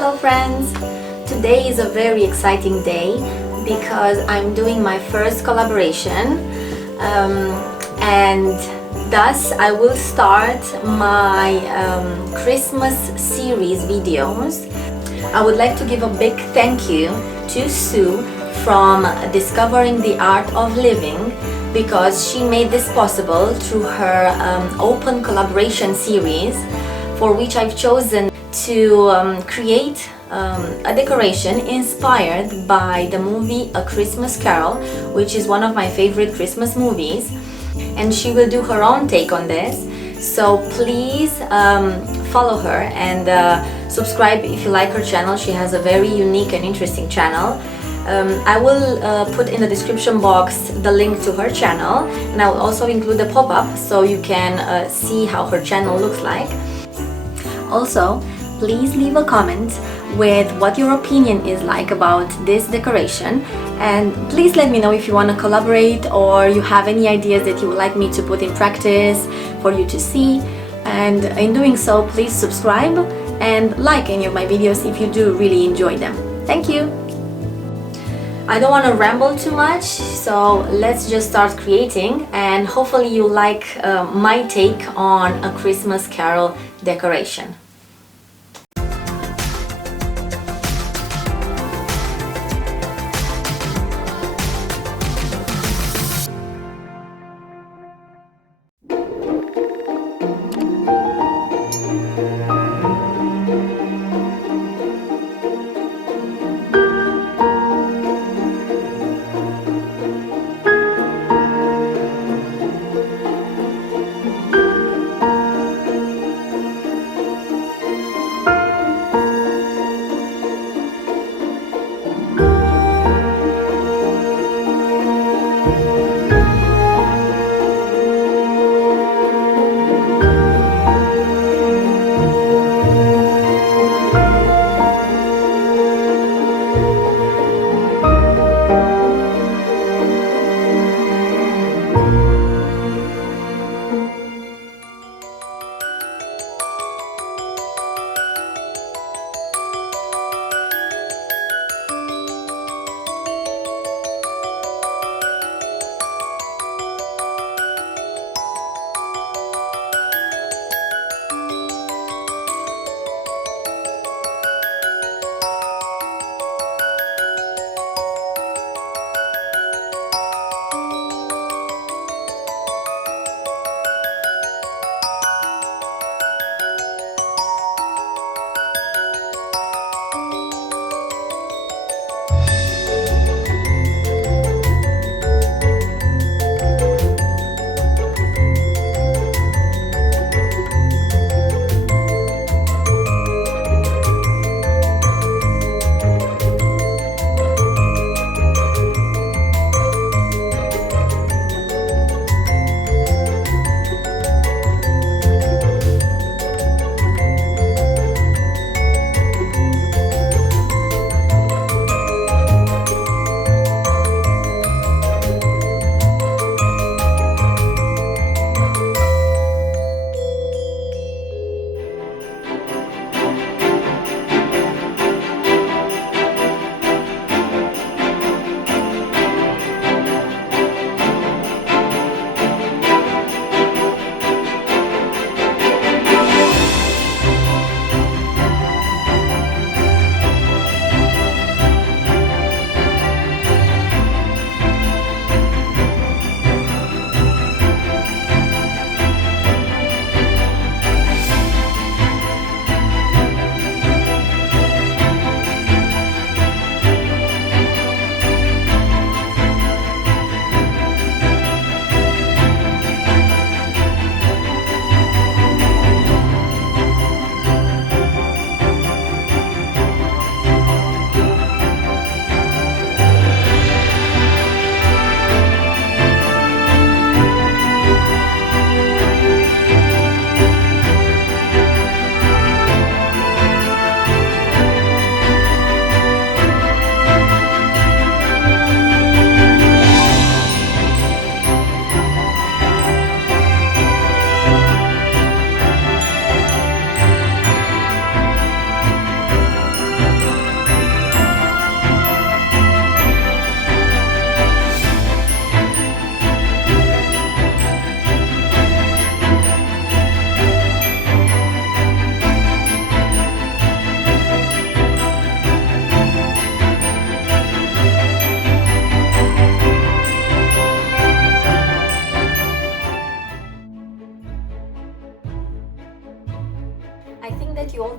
Hello friends! Today is a very exciting day because I'm doing my first collaboration and thus I will start my Christmas series videos. I would like to give a big thank you to Sue from Discovering the Art of Living because she made this possible through her open collaboration series, for which I've chosen to create a decoration inspired by the movie A Christmas Carol, which is one of my favorite Christmas movies, and she will do her own take on this. So please follow her and subscribe if you like her channel. She has a very unique and interesting channel. I will put in the description box the link to her channel, and I will also include a pop-up so you can see how her channel looks like. Also, please leave a comment with what your opinion is like about this decoration, and please let me know if you want to collaborate or you have any ideas that you would like me to put in practice for you to see. And in doing so, please subscribe and like any of my videos if you do really enjoy them. Thank you! I don't want to ramble too much, so let's just start creating, and hopefully you like my take on A Christmas Carol decoration.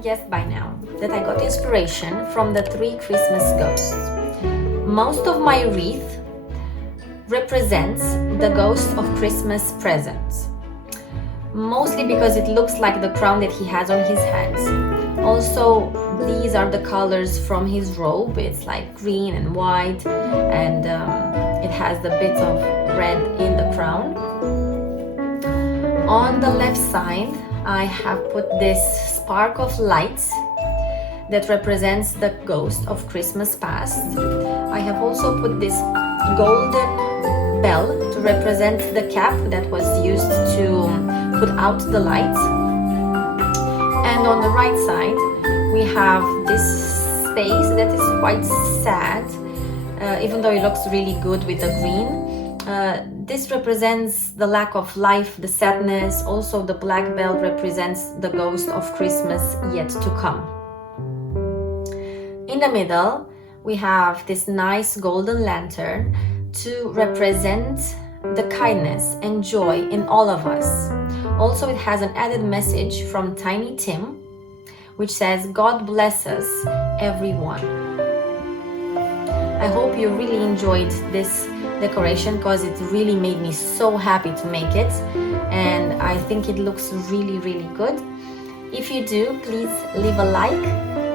guessed by now that I got inspiration from the 3 Christmas ghosts. Most of my wreath represents the ghost of Christmas presents, mostly because it looks like the crown that he has on his head. Also, these are the colors from his robe. It's like green and white, and it has the bit of red in the crown. On the left side, I have put this spark of light that represents the ghost of Christmas past. I have also put this golden bell to represent the cap that was used to put out the light. And on the right side, we have this space that is quite sad, even though it looks really good with the green. This represents the lack of life, the sadness. Also, the black bell represents the ghost of Christmas yet to come. In the middle, we have this nice golden lantern to represent the kindness and joy in all of us. Also, it has an added message from Tiny Tim, which says, "God bless us, everyone." I hope you really enjoyed this decoration because it really made me so happy to make it, and I think it looks really, really good. If you do, please leave a like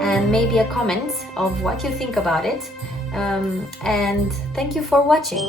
and maybe a comment of what you think about it. And thank you for watching.